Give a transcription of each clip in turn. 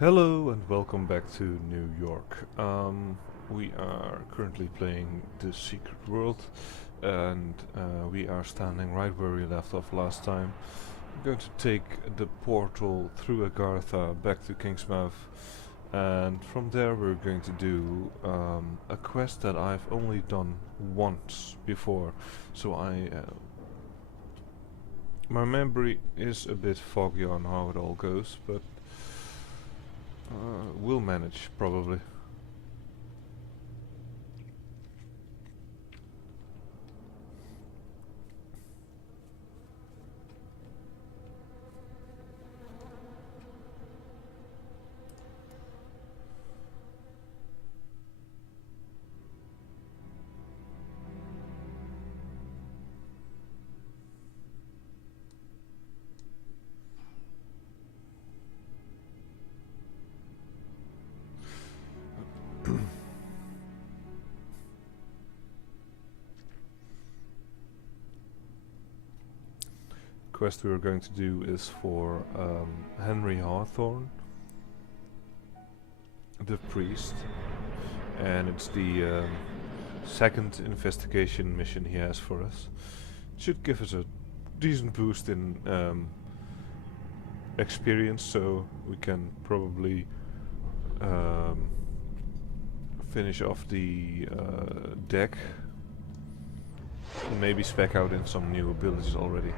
Hello and welcome back to New York. We are currently playing The Secret World and we are standing right where we left off last time. We're going to take the portal through Agartha back to Kingsmouth, and from there we're going to do a quest that I've only done once before, so my memory is a bit foggy on how it all goes, but we'll manage, probably. Quest we are going to do is for Henry Hawthorne, the priest, and it's the second investigation mission he has for us. It should give us a decent boost in experience, so we can probably finish off the deck and maybe spec out in some new abilities already.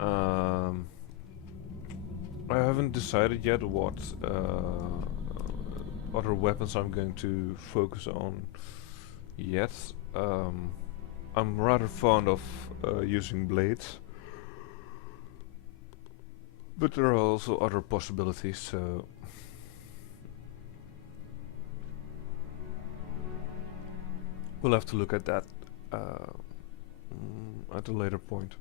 I haven't decided yet what other weapons I'm going to focus on yet. I'm rather fond of using blades, but there are also other possibilities, so we'll have to look at that at a later point.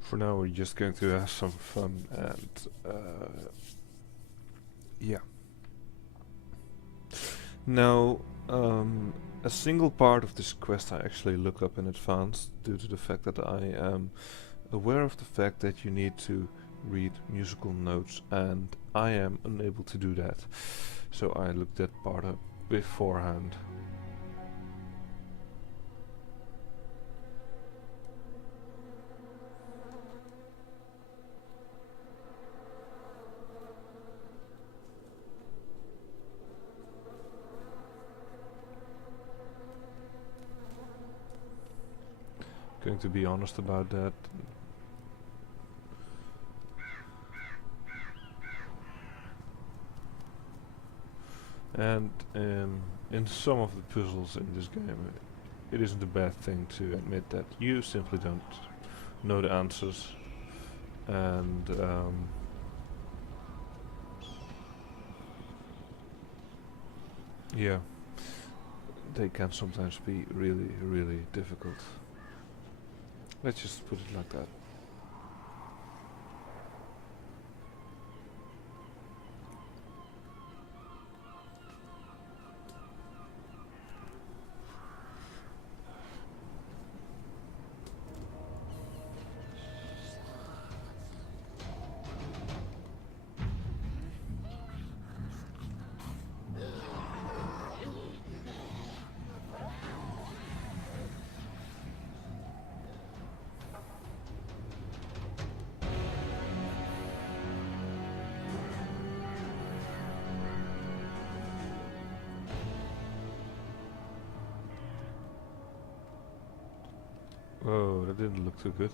For now we're just going to have some fun and yeah. Now, a single part of this quest I actually looked up in advance due to the fact that I am aware of the fact that you need to read musical notes, and I am unable to do that. So I looked that part up beforehand. Going to be honest about that. And in some of the puzzles in this game, it isn't a bad thing to admit that you simply don't know the answers, and yeah, they can sometimes be really, really difficult. Let's just put it like that. Oh, that didn't look too good.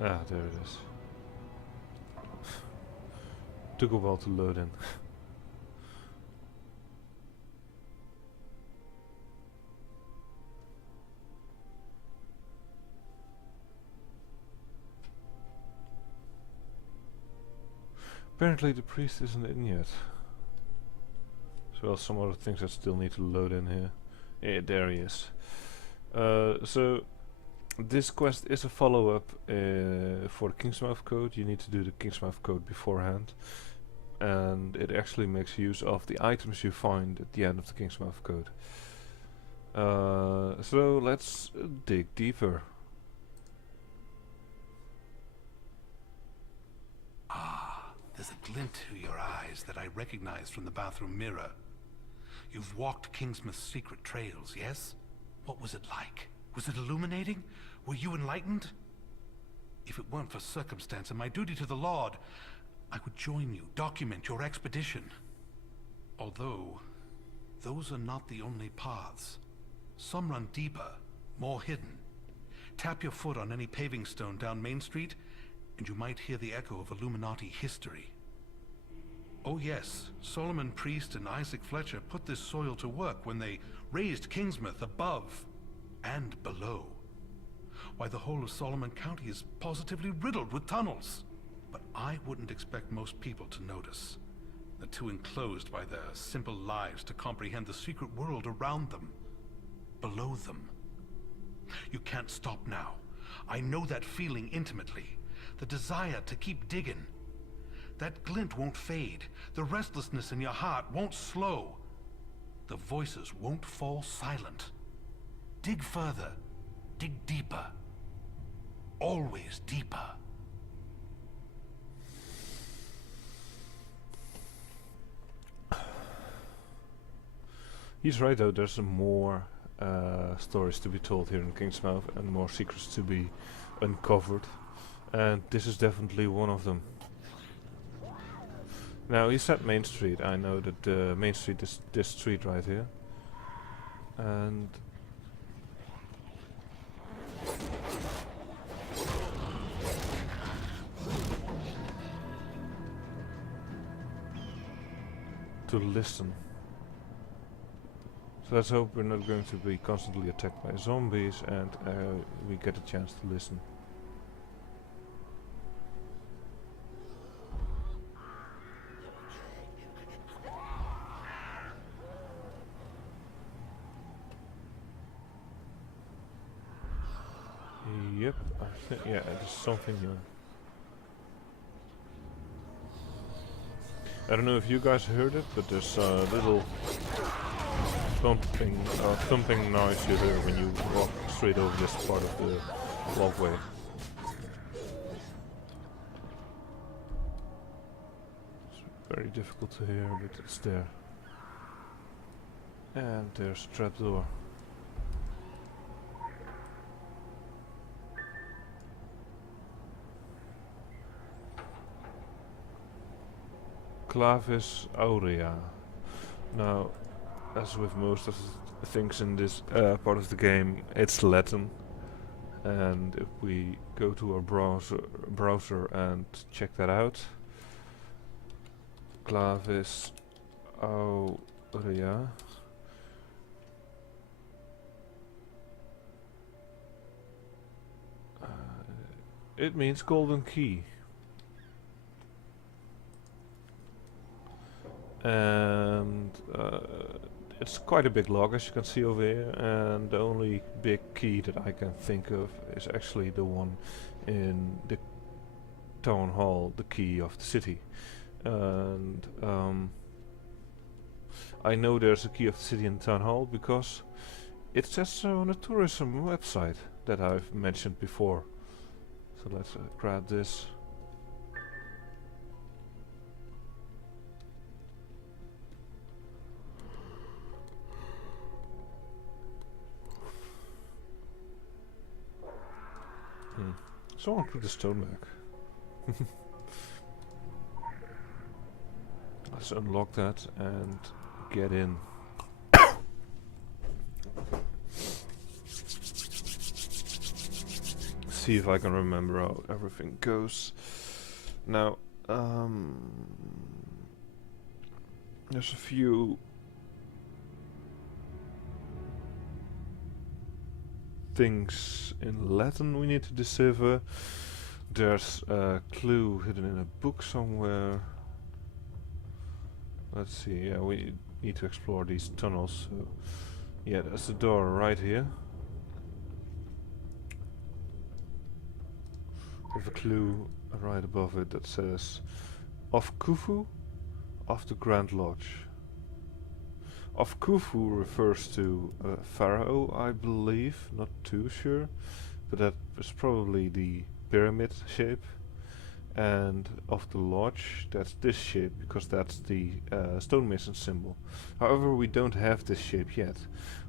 Ah, there it is. Took a while to load in. Apparently the priest isn't in yet. So well, some other things that still need to load in here. Yeah, there he is. So This quest is a follow-up for the Kingsmouth Code. You need to do the Kingsmouth Code beforehand, and it actually makes use of the items you find at the end of the Kingsmouth Code. So let's dig deeper. Ah, there's a glint to your eyes that I recognize from the bathroom mirror. You've walked Kingsmouth's secret trails, yes? What was it like? Was it illuminating? Were you enlightened? If it weren't for circumstance and my duty to the Lord, I would join you, document your expedition. Although, those are not the only paths. Some run deeper, more hidden. Tap your foot on any paving stone down Main Street, and you might hear the echo of Illuminati history. Oh yes, Solomon Priest and Isaac Fletcher put this soil to work when they raised Kingsmouth above and below. Why, the whole of Solomon County is positively riddled with tunnels. But I wouldn't expect most people to notice. They're too enclosed by their simple lives to comprehend the secret world around them, below them. You can't stop now. I know that feeling intimately. The desire to keep digging. That glint won't fade. The restlessness in your heart won't slow. The voices won't fall silent. Dig further. Dig deeper. Always deeper. He's right though, there's more stories to be told here in Kingsmouth and more secrets to be uncovered. And this is definitely one of them. Now he said Main Street. I know that Main Street is this street right here. And to listen. So let's hope we're not going to be constantly attacked by zombies and we get a chance to listen. Yep, I think, yeah, there's something here. I don't know if you guys heard it, but there's a little thumping noise you hear when you walk straight over this part of the walkway. It's very difficult to hear, but it's there. And there's a trapdoor. Clavis aurea. Now, as with most of the things in this part of the game, it's Latin. And if we go to our browser and check that out, Clavis aurea. It means golden key. And it's quite a big log, as you can see over here, and the only big key that I can think of is actually the one in the town hall, the key of the city. And I know there's a key of the city in the town hall because it says so on a tourism website that I've mentioned before. So let's grab this. Someone put the stone back. Let's unlock that and get in. See if I can remember how everything goes. Now, there's a few things in Latin we need to decipher. There's a clue hidden in a book somewhere. Let's see, yeah, we need to explore these tunnels. So yeah, there's the door right here. with a clue right above it that says of Khufu, of the Grand Lodge. Of Khufu refers to Pharaoh, I believe, not too sure, but that is probably the pyramid shape. And of the lodge, that's this shape, because that's the stonemason symbol. However, we don't have this shape yet.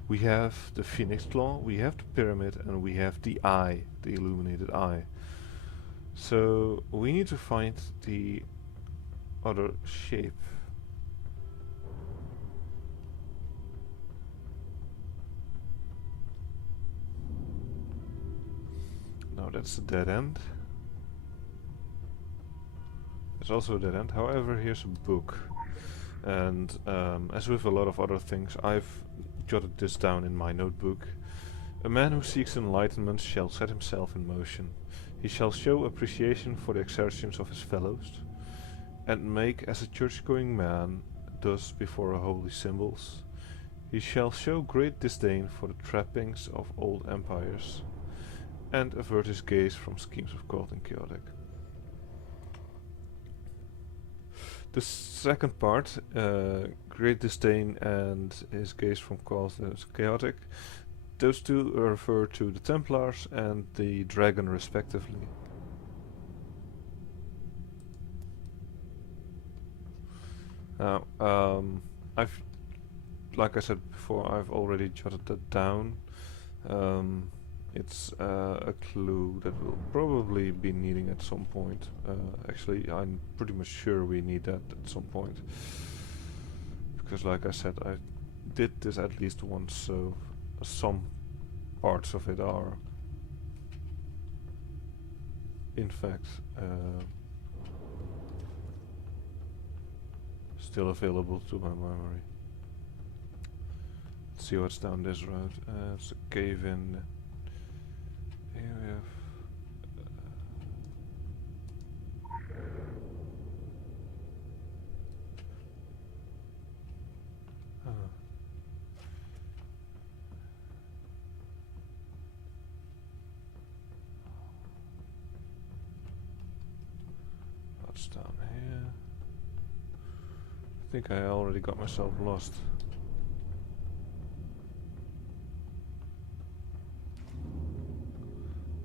We have the phoenix claw, we have the pyramid, and we have the eye, the illuminated eye. So we need to find the other shape. Now that's a dead end. It's also a dead end. However, here's a book. And as with a lot of other things, I've jotted this down in my notebook. A man who seeks enlightenment shall set himself in motion. He shall show appreciation for the exertions of his fellows, and make as a church-going man does before holy symbols. He shall show great disdain for the trappings of old empires, and avert his gaze from schemes of cold and chaotic. The second part, great disdain and his gaze from cold and chaotic, those two refer to the Templars and the dragon respectively. Now, like I said before, I've already jotted that down. It's a clue that we'll probably be needing at some point. Actually, I'm pretty much sure we need that at some point. Because like I said, I did this at least once, so some parts of it are in fact still available to my memory. Let's see what's down this road. It's a cave in. Here we have what's down here? I think I already got myself lost.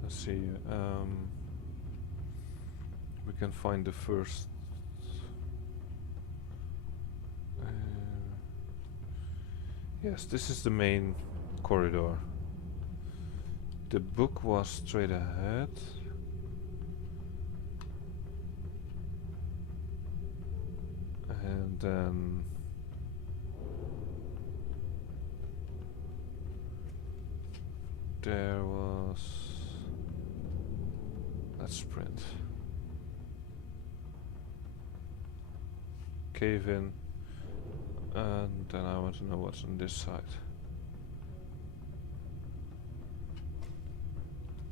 Let's see. We can find the first. Yes, this is the main corridor. The book was straight ahead. And then there was, let's sprint. Cave in, and then I want to know what's on this side.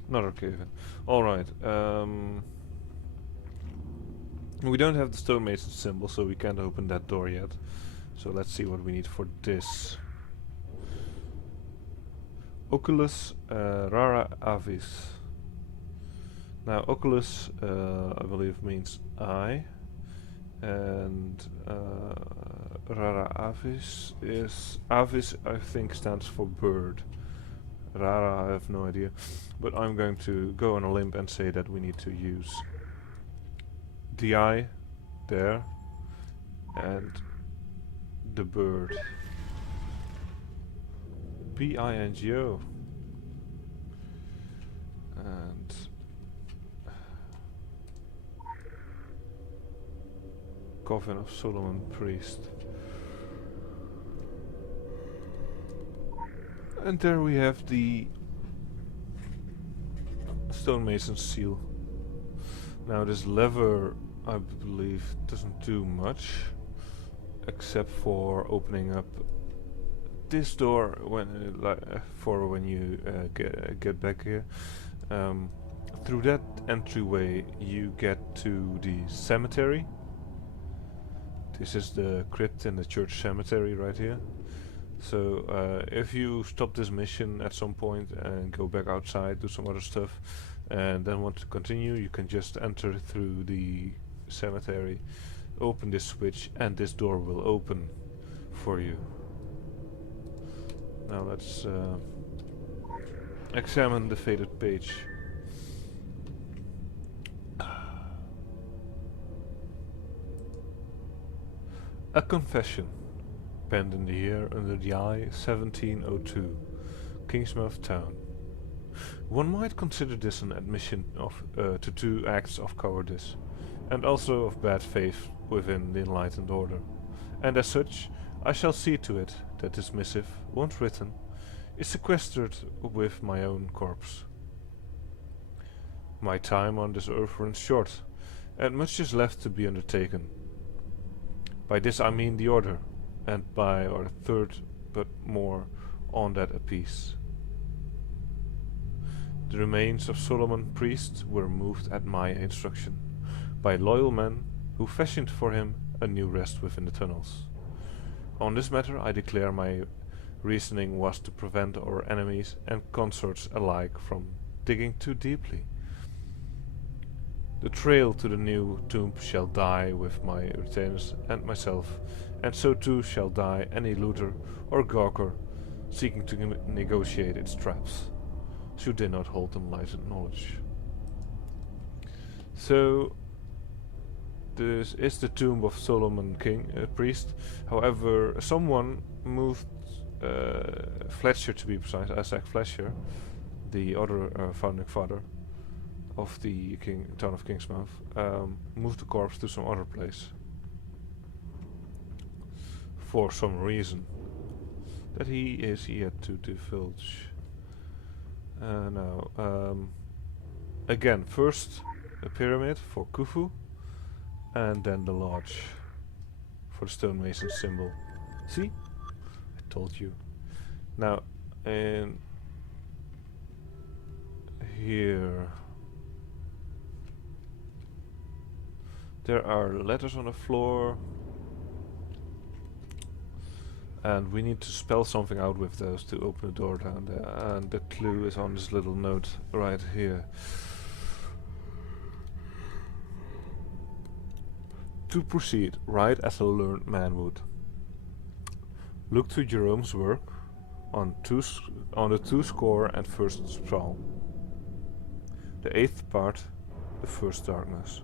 Another cave in. Alright, we don't have the stonemason symbol, so we can't open that door yet. So let's see what we need for this. Oculus rara avis. Now oculus I believe means eye, and rara avis is, avis I think stands for bird. Rara I have no idea, but I'm going to go on a limb and say that we need to use the eye there and the bird. B-I-N-G-O. And Coffin of Solomon Priest. And there we have the stonemason seal. Now this lever, I believe, doesn't do much except for opening up this door when for when you get back here. Through that entryway you get to the cemetery. This is the crypt in the church cemetery right here. So if you stop this mission at some point and go back outside, do some other stuff, and then want to continue, you can just enter through the cemetery, open this switch, and this door will open for you. Now let's examine the faded page. A confession, penned in the year under the eye 1702, Kingsmouth Town. One might consider this an admission of to 2 acts of cowardice, and also of bad faith within the enlightened order, and as such I shall see to it that this missive, once written, is sequestered with my own corpse. My time on this earth runs short, and much is left to be undertaken. By this I mean the order, and by our third, but more on that apiece. The remains of Solomon priest were moved at my instruction, by loyal men who fashioned for him a new rest within the tunnels. On this matter I declare my reasoning was to prevent our enemies and consorts alike from digging too deeply. The trail to the new tomb shall die with my retainers and myself, and so too shall die any looter or gawker seeking to negotiate its traps, should they not hold enlightened knowledge. So this is the tomb of Solomon King, priest. However, someone moved Fletcher, to be precise, Isaac Fletcher, the other founding father of the town of Kingsmouth, moved the corpse to some other place for some reason that he is yet to divulge. Now, again, first a pyramid for Khufu, and then the lodge for the stonemason symbol. See? I told you. Now, in here there are letters on the floor, and we need to spell something out with those to open the door down there, and the clue is on this little note right here. To proceed, write as a learned man would. Look to Jerome's work on the 201st Psalm, the 8th part, the first darkness.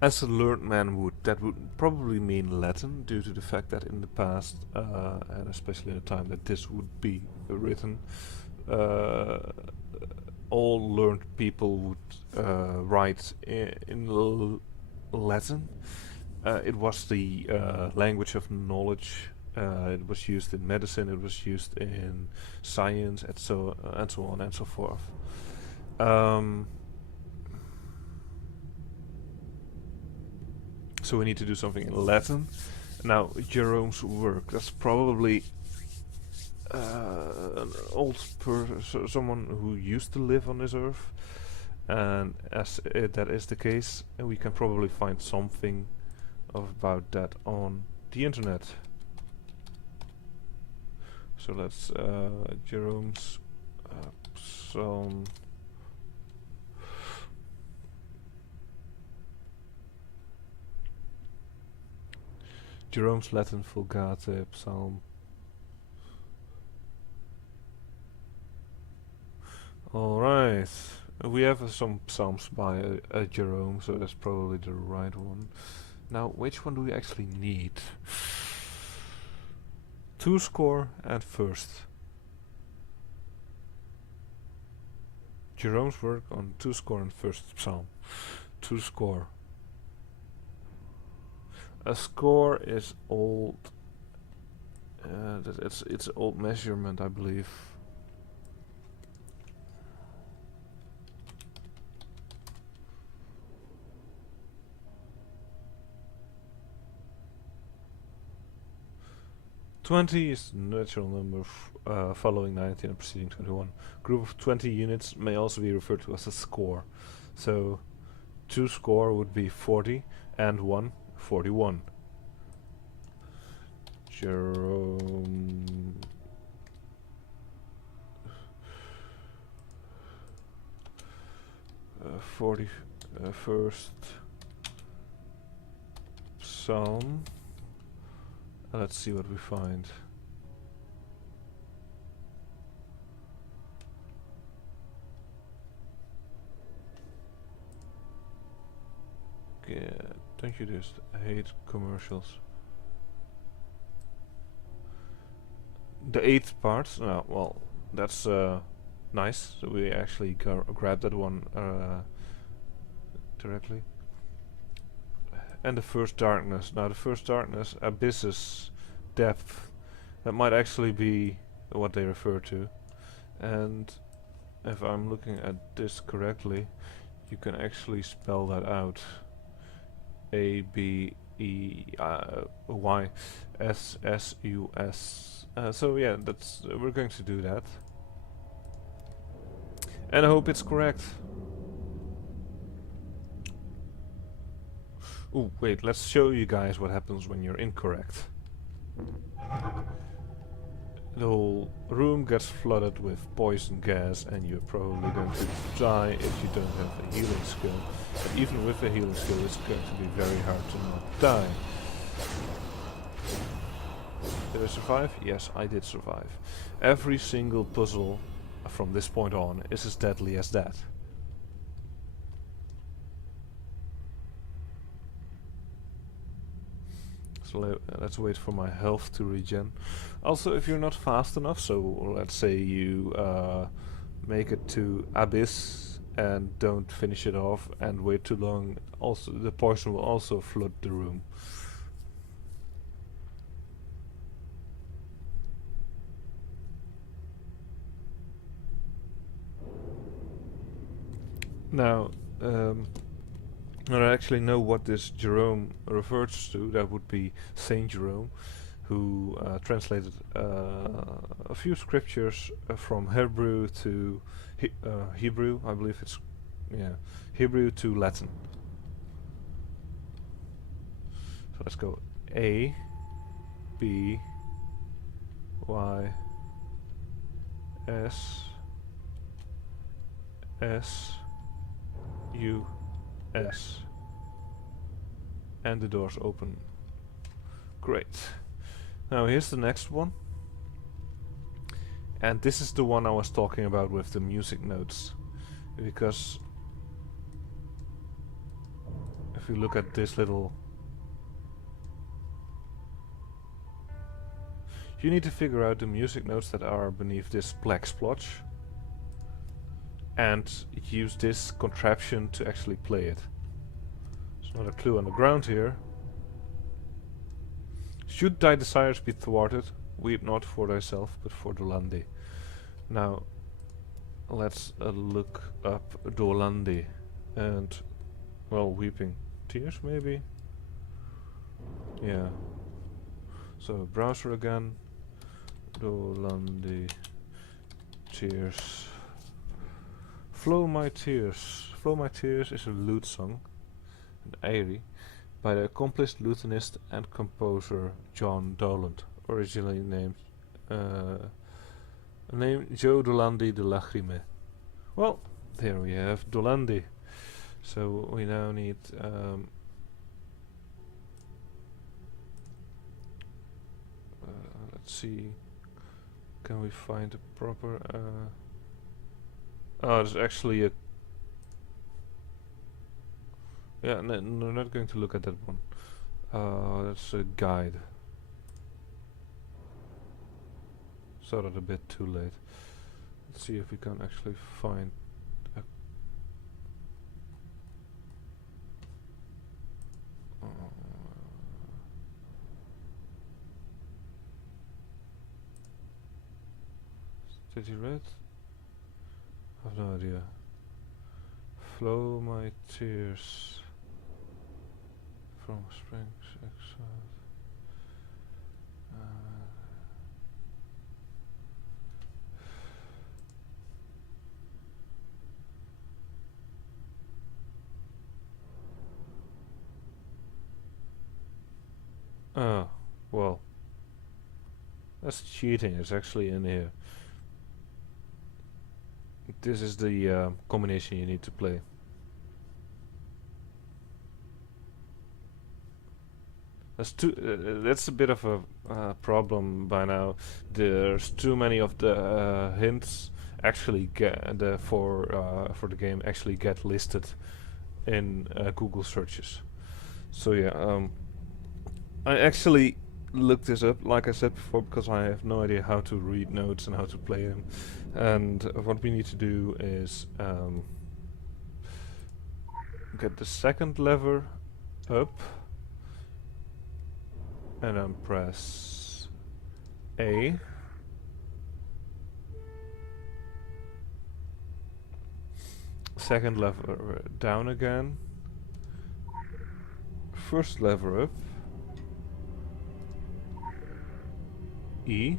As a learned man would, that would probably mean Latin, due to the fact that in the past, and especially in the time that this would be written, all learned people would write in Latin. It was the language of knowledge. It was used in medicine. It was used in science, and so on and so forth. So we need to do something in Latin. Now, Jerome's work. That's probably an old person, someone who used to live on this earth. And as that is the case, we can probably find something about that on the internet. So let's Jerome's Psalm. Jerome's Latin Vulgate Psalm. Alright, we have some psalms by Jerome, so that's probably the right one. Now, which one do we actually need? 2 and first. Jerome's work on 2 and first psalm. 2. A score is old. It's old measurement, I believe. "20 is the natural number following 19 and preceding 21. Group of 20 units may also be referred to as a score. So 2 would be 40 and 1, 41. Jerome. 41st Psalm. Let's see what we find. Yeah, don't you just hate commercials? The 8th part, well, that's nice. So we actually grabbed that one directly. And the first darkness. Now the first darkness, abysses, depth. That might actually be what they refer to. And if I'm looking at this correctly, you can actually spell that out. ABEYSSUS. So yeah, we're going to do that. And I hope it's correct. Oh wait, let's show you guys what happens when you're incorrect. The whole room gets flooded with poison gas and you're probably going to die if you don't have a healing skill. But even with a healing skill, it's going to be very hard to not die. Did I survive? Yes, I did survive. Every single puzzle from this point on is as deadly as that. So let's wait for my health to regen. Also, if you're not fast enough, so let's say you make it to Abyss and don't finish it off and wait too long, also the poison will also flood the room. Now, I don't actually know what this Jerome refers to. That would be Saint Jerome, who translated a few scriptures from Hebrew to Hebrew. I believe it's Hebrew to Latin. So let's go A, B, Y, S, S, U, S. And the doors open. Great. Now here's the next one. And this is the one I was talking about with the music notes. Because if you look at this little... You need to figure out the music notes that are beneath this black splotch. And use this contraption to actually play it. There's another clue on the ground here. Should thy desires be thwarted, weep not for thyself, but for Dolandi. Now, let's look up Dolandi. And, well, weeping tears maybe? Yeah. So, browser again. Dolandi tears. Flow My Tears. Flow My Tears is a lute song, an airy, by the accomplished lutenist and composer John Doland, originally named Joe Dolandi de Lacrime. Well, there we have Dolandi. So we now need let's see, can we find a proper oh, there's actually a... Yeah, no, we're not going to look at that one. That's a guide. Saw that a bit too late. Let's see if we can actually find a... Did you read? I have no idea. Flow my tears from springs exiled. Well. That's cheating. It's actually in here. This is the combination you need to play. That's a bit of a problem by now. There's too many of the hints actually get for the game actually get listed in Google searches. So yeah, I actually looked this up, like I said before, because I have no idea how to read notes and how to play them. And what we need to do is get the second lever up, and then press A. Second lever down again. First lever up. E.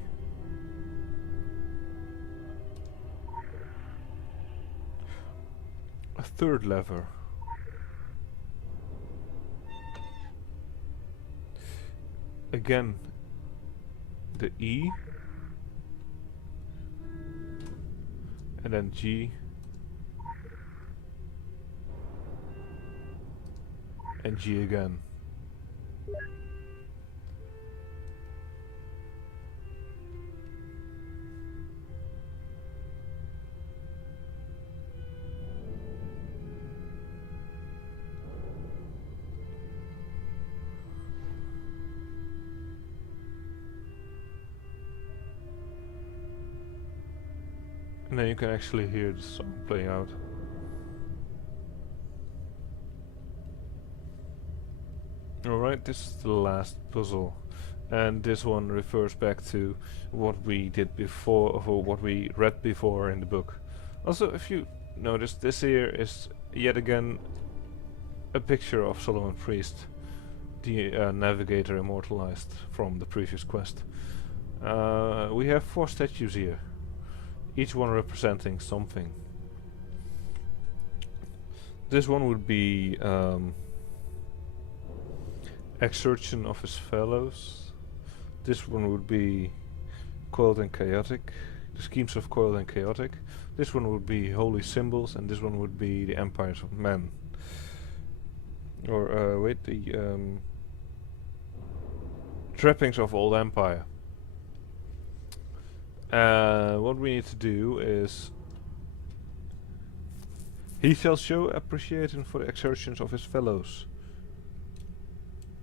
A third lever. Again, the E. And then G. And G again. And then you can actually hear the song playing out. Alright, this is the last puzzle. And this one refers back to what we did before, or what we read before in the book. Also, if you notice, this here is yet again a picture of Solomon Priest, the navigator immortalized from the previous quest. We have 4 statues here, each one representing something. This one would be exertion of his fellows. This one would be coiled and chaotic, the schemes of coiled and chaotic. This one would be holy symbols, and this one would be the empires of men. Or wait, the trappings of old empire. What we need to do is, he shall show appreciation for the exertions of his fellows.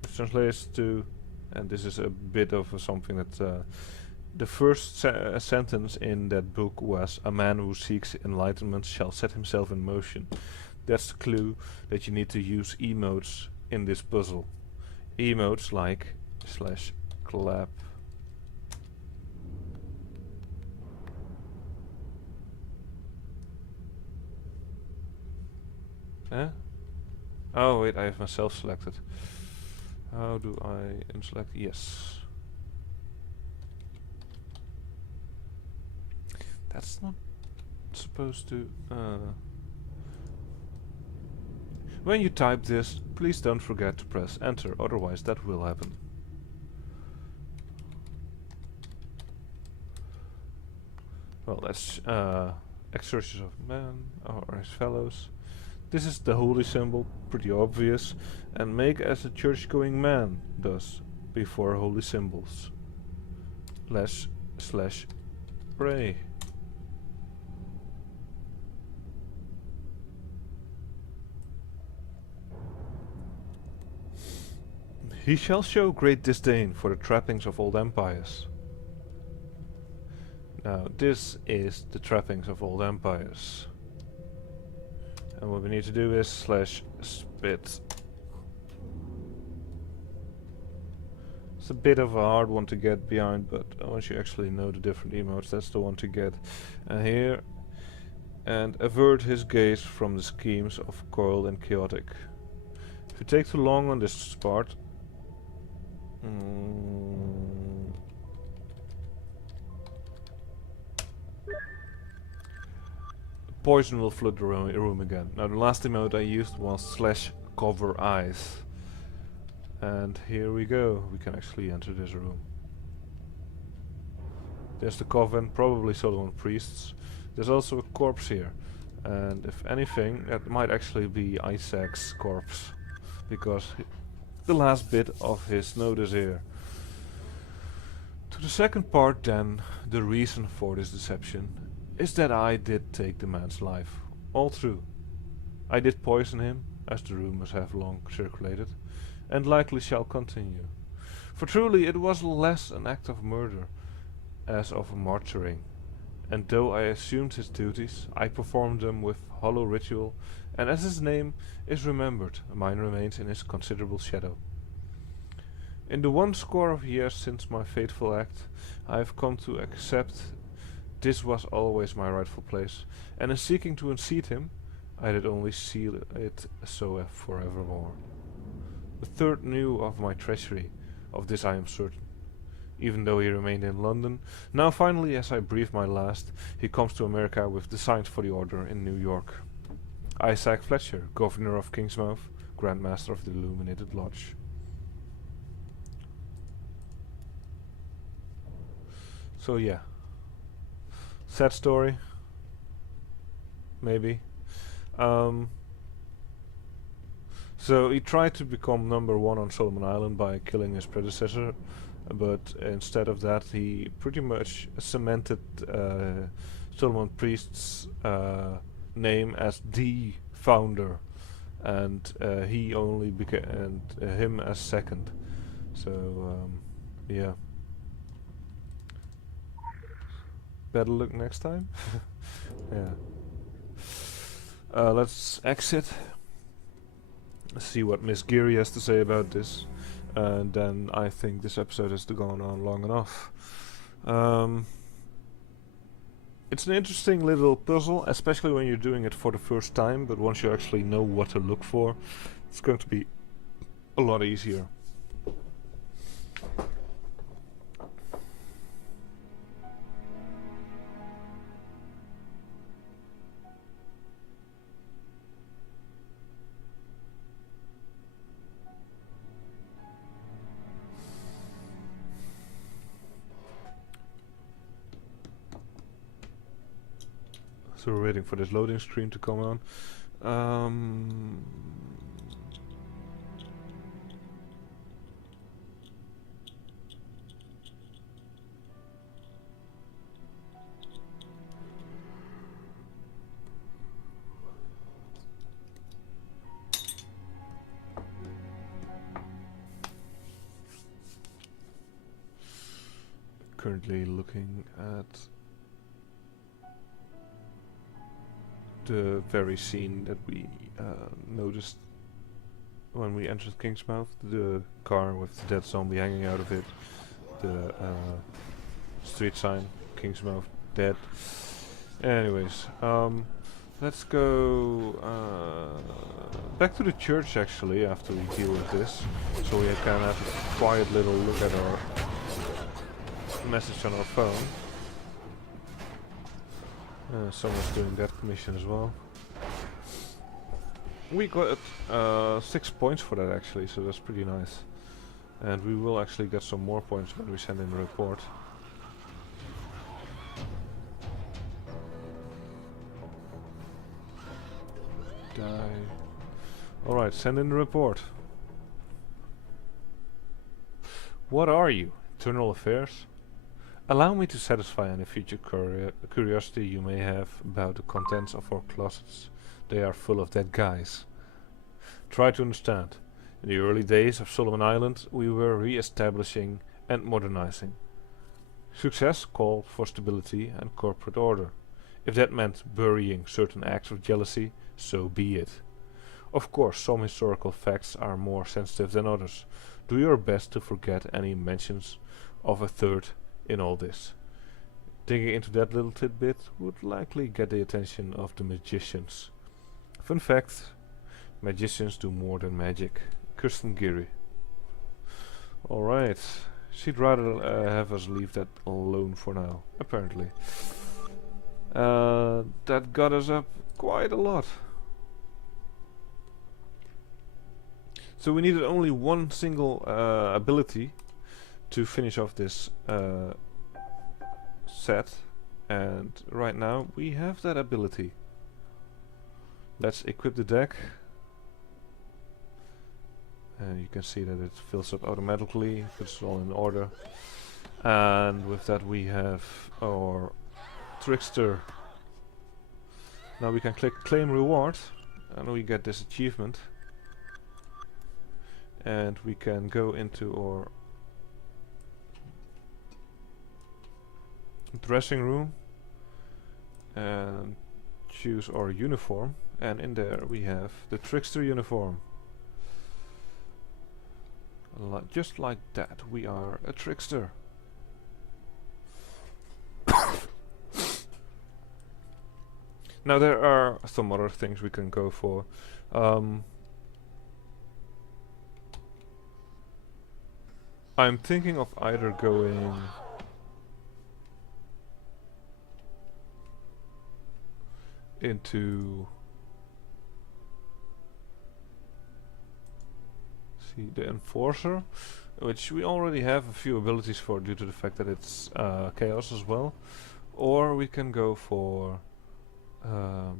Which translates to, and this is a bit of something that the first sentence in that book was, a man who seeks enlightenment shall set himself in motion. That's the clue that you need to use emotes in this puzzle. Emotes like /clap. Eh? Oh wait, I have myself selected. How do I unselect? Yes. That's not supposed to... When you type this, please don't forget to press enter, otherwise that will happen. Well, that's exertions of man or his fellows. This is the holy symbol, pretty obvious, and make as a church-going man does before holy symbols. / pray. He shall show great disdain for the trappings of old empires. Now, this is the trappings of old empires. And what we need to do is /spit. It's a bit of a hard one to get behind, but once you actually know the different emotes, that's the one to get. And here, and avert his gaze from the schemes of coiled and chaotic. If you take too long on this part, poison will flood the room again. Now the last emote I used was /cover eyes. And here we go, we can actually enter this room. There's the coven, probably Solomon priests. There's also a corpse here. And if anything, that might actually be Isaac's corpse. Because the last bit of his note is here. To the second part then, the reason for this deception is that I did take the man's life. All true. I did poison him, as the rumors have long circulated, and likely shall continue. For truly it was less an act of murder as of a martyring, and though I assumed his duties, I performed them with hollow ritual, and as his name is remembered, mine remains in his considerable shadow. In the 1 score of years since my fateful act, I have come to accept this was always my rightful place, and in seeking to unseat him, I did only seal it so forevermore. The third knew of my treachery, of this I am certain. Even though he remained in London, now finally, as I breathe my last, he comes to America with designs for the order in New York. Isaac Fletcher, Governor of Kingsmouth, Grand Master of the Illuminated Lodge. So yeah, sad story, maybe. So he tried to become #1 on Solomon Island by killing his predecessor, but instead of that he pretty much cemented Solomon Priest's name as the founder, and he only became him as second. So yeah. Better luck next time. Yeah. Let's exit. See what Miss Geary has to say about this, and then I think this episode has gone on long enough. It's an interesting little puzzle, especially when you're doing it for the first time, but once you actually know what to look for, it's going to be a lot easier. So we're waiting for this loading screen to come on. Currently looking at the very scene that we noticed when we entered Kingsmouth. The car with the dead zombie hanging out of it. The street sign, Kingsmouth dead. Anyways, let's go back to the church actually after we deal with this. So we can have a quiet little look at our message on our phone. Someone's doing that commission as well. We got 6 points for that actually, so that's pretty nice. And we will actually get some more points when we send in the report. Die. Alright, send in the report. What are you? Internal Affairs? Allow me to satisfy any future curiosity you may have about the contents of our closets. They are full of dead guys. Try to understand. In the early days of Solomon Island, we were re-establishing and modernizing. Success called for stability and corporate order. If that meant burying certain acts of jealousy, so be it. Of course, some historical facts are more sensitive than others. Do your best to forget any mentions of a third in all this. Digging into that little tidbit would likely get the attention of the magicians. Fun fact, magicians do more than magic. Kirsten Geary. Alright, she'd rather have us leave that alone for now, apparently. That got us up quite a lot. So we needed only one single ability to finish off this set, and right now we have that ability. Let's equip the deck. And you can see that it fills up automatically, puts it all in order. And with that we have our Trickster. Now we can click claim reward and we get this achievement. And we can go into our dressing room and choose our uniform, and in there we have the Trickster uniform. Just like that, we are a trickster. Now there are some other things we can go for. I'm thinking of either going into the Enforcer, which we already have a few abilities for due to the fact that it's Chaos as well, or we can go for the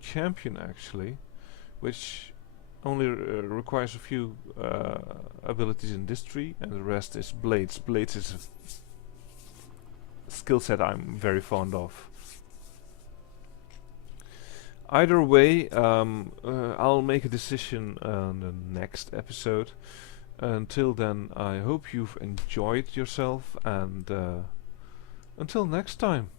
Champion actually, which only requires a few abilities in this tree, and the rest is Blades. Blades is a skill set I'm very fond of. Either way, I'll make a decision on the next episode. Until then, I hope you've enjoyed yourself, and until next time.